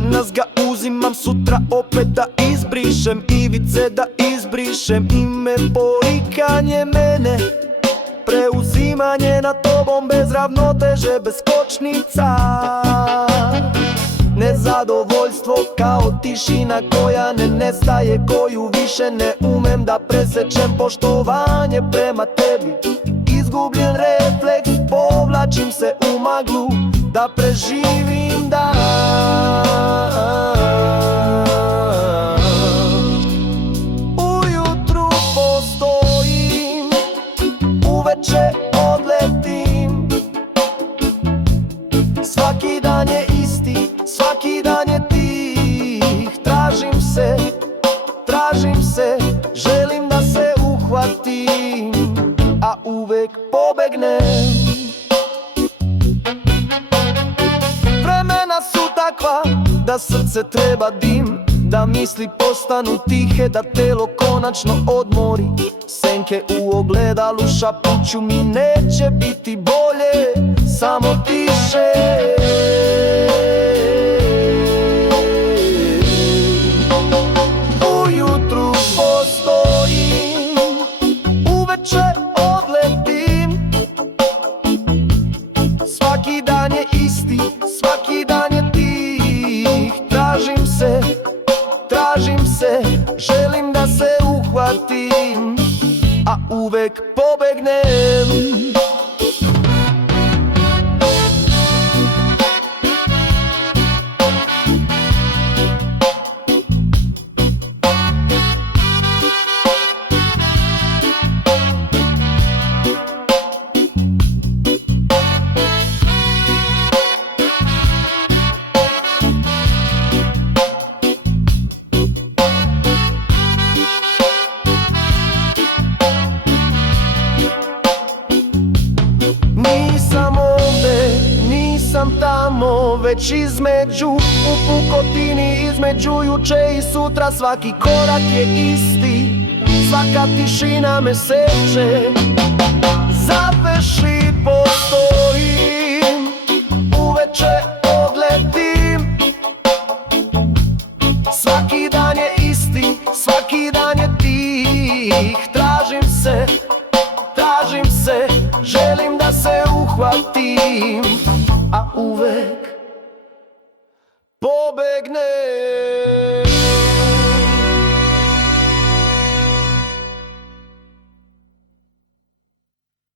Danas ga uzimam, sutra opet da izbrišem ivice, da izbrišem ime, porikanje mene, preuzimanje nad tobom bez ravnoteže, bez kočnica. Nezadovoljstvo kao tišina koja ne nestaje, koju više ne umem da presečem. Poštovanje prema tebi, izgubljen refleks, povlačim se u maglu da preživim dan. Ujutru postojim, uveče odletim. Svaki dan je isti, svaki dan je tih. Tražim se, želim da se uhvatim, a uvek pobegnem. Vremena su takva da srce treba dim, da misli postanu tihe, da telo konačno odmori. Senke u ogledalu šapuću mi neće biti bolje, samo tiše. Ujutru postojim, uveče odletim. Svaki dan je isti, svaki dan je tih. Tražim se, želim da se uhvatim, a uvek pobegnem. Nisam ovde, nisam tamo, već između, u pukotini između juče i sutra. Svaki korak je isti, svaka tišina me seče. Zaveši postojim, uveče odletim. Svaki dan je isti, svaki dan je tih. Tražim se, želim da se uhvatim, a uvek pobegnem.